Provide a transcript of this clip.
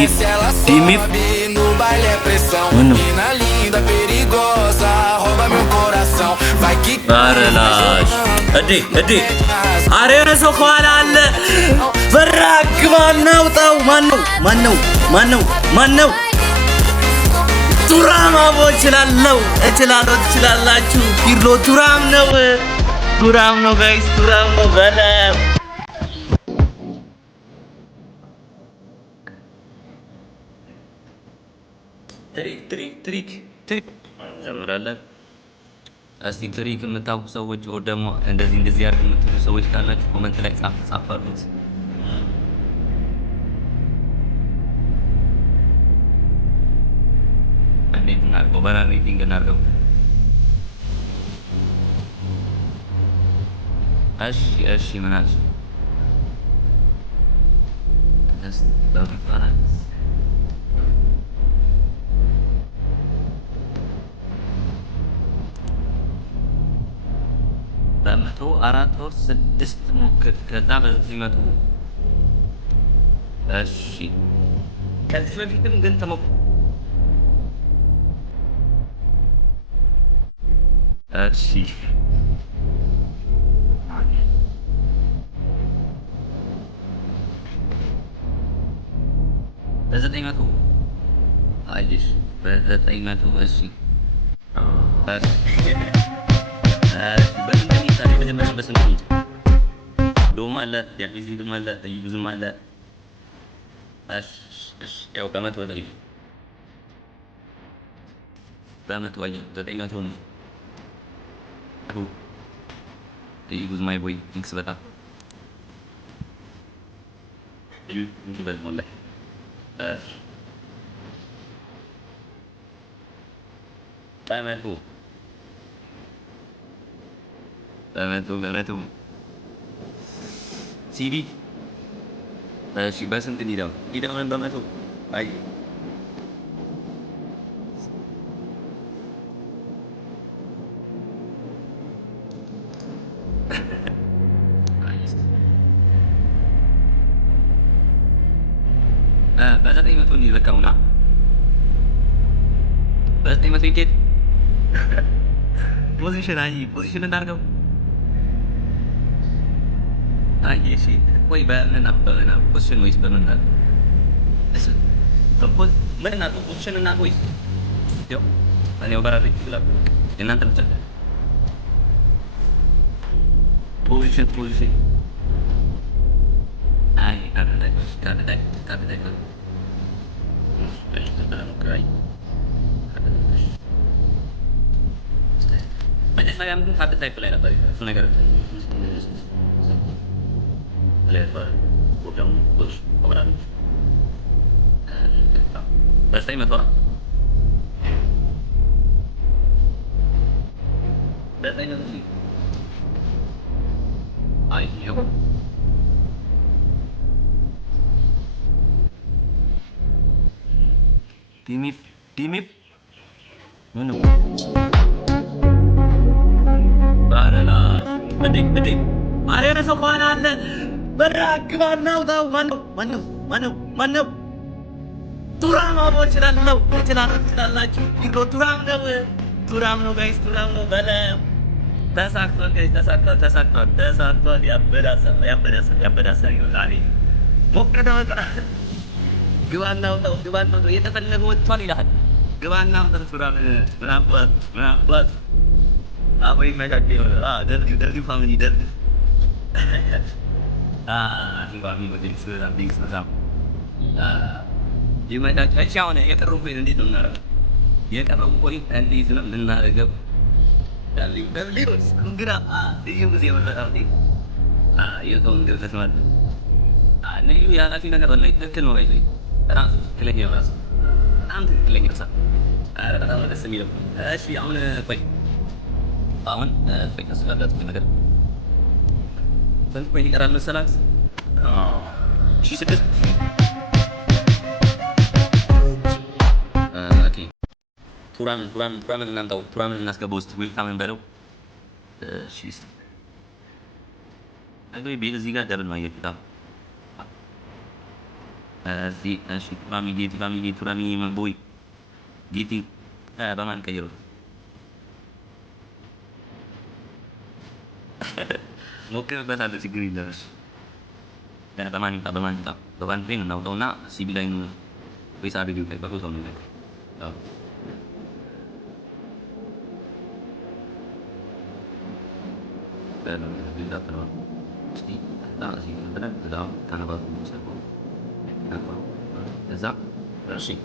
desce, ela sobe. No baile é pressão. Mina linda, perigosa, rouba meu coração. Vai que ባረላሽ እዴ አረ የሆነ ሰው ከኋላ አለ። በራክ ማናውጣው ማነው? ቱራም አቦ እችላለሁ ትችላላችሁ። ፒርሎ ቱራም ነው ጋይስ ቱራም ነው በለው። ትሪክ እንጀምራለን። እስቲ ትሪክ የምታውቁ ሰዎች ወይ ደግሞ እንደዚህ አድርግ የምትሉ ሰዎች ካላችሁ ኮመንት ላይ ጻፍ አድርጉት። እንዴት እናድርገው? በራሬቲንግ እናድርገው። እሺ ምን አልሽ? በመቶ 406 ሞክር ከዛ በዚህ መቶ እሺ ከዚህ በፊትም ግን እሺ በዘጠኝ መቶ አይሽ በዘጠኝ መቶ እሺ በስንት ዶም አለ ያፊዚም አለ ብዙም አለ። ያው በመቶ ወጣኝ በመቶ ወይ 900 ነው። ይጉዝ ማይ ቦይ ቲንክስ በጣም በልሞላ በመቶ ሲዲ እሺ በስንት ሊዳውን በመቶ አይ በዘጠኝ መቶ እንዲለቀውና በዘጠኝ መቶ ይኬድ ፖዚሽን እናድርገው። እሺ ወይ በምን ፖዚሽን ወይስ በምን ምን እናድርገው? ፖዚሽን እና ወይስ ያው እኔው በራሪ ይችላል እናንተ ብቻ ፖዚሽን አይ ካርዳይ መጀመሪያ ምን ካርድ ታይፕ ላይ ነበር እሱ ነገር በዘጠኝ መቶ አየሁ ዲሚፕ ምኑ ባረላ እዴ አረ የሆነ ሰው ከኋላ አለ። በራክ ማናውጣው ማነው? ቱራም አቦ እችላለሁ ትችላላችሁ። ፒርሎ ቱራም ነው ጋይስ ቱራም ነው በለው። ተሳክቷል ጋይስ ተሳክቷል። ያበዳሳ ይወጣል። ሞቀደ ወጣ ግባና ውጣው የተፈለገ ወጥቷል ይላል። ግባና ውጣው ቱራም ምናባት አቦይ መጃጅ ደርጊ ፋሚሊ ደርጊ ፋሚሊ ወዲስ አዲስ ነው ይመጣች አሁን የቀረው ቆይ እንዴት ነው እናደርገው? የቀረው ቆይ እንዴት ነው እናደርገው? ዳሊውስ እንግዳ እዩ ጊዜ ወጣው እንዴ የሰው እንግዲህ ማለት ነኝ ያላፊ ነገር ላይ ትክክል ነው አይደል? ራሱ በጣም ትክክለኛ ሰው በጣም ደስ የሚለው እሺ አሁን ቆይ ፍቅስ ያላት ነገር በልቆይ ይቀራል መሰላት ሺ ስድስት ኦኬ ቱራምን እናምጣው ቱራምን እናስገባው ውስጥ ዌልካምን በለው እሺ ቤት እዚህ ጋር ደብል ማየት Sì, sì, fammi voi. Diti, bang anche io. Oke, udah ada si Grindas. Dan mantap, mantap. Tuhan pin, tahu nak si bilang bisa ada juga bagus on ini. Oh, dan bisa terus. Si, tak sih, benar, tidak tanpa bagus aku. Apa? Ezak, bersih.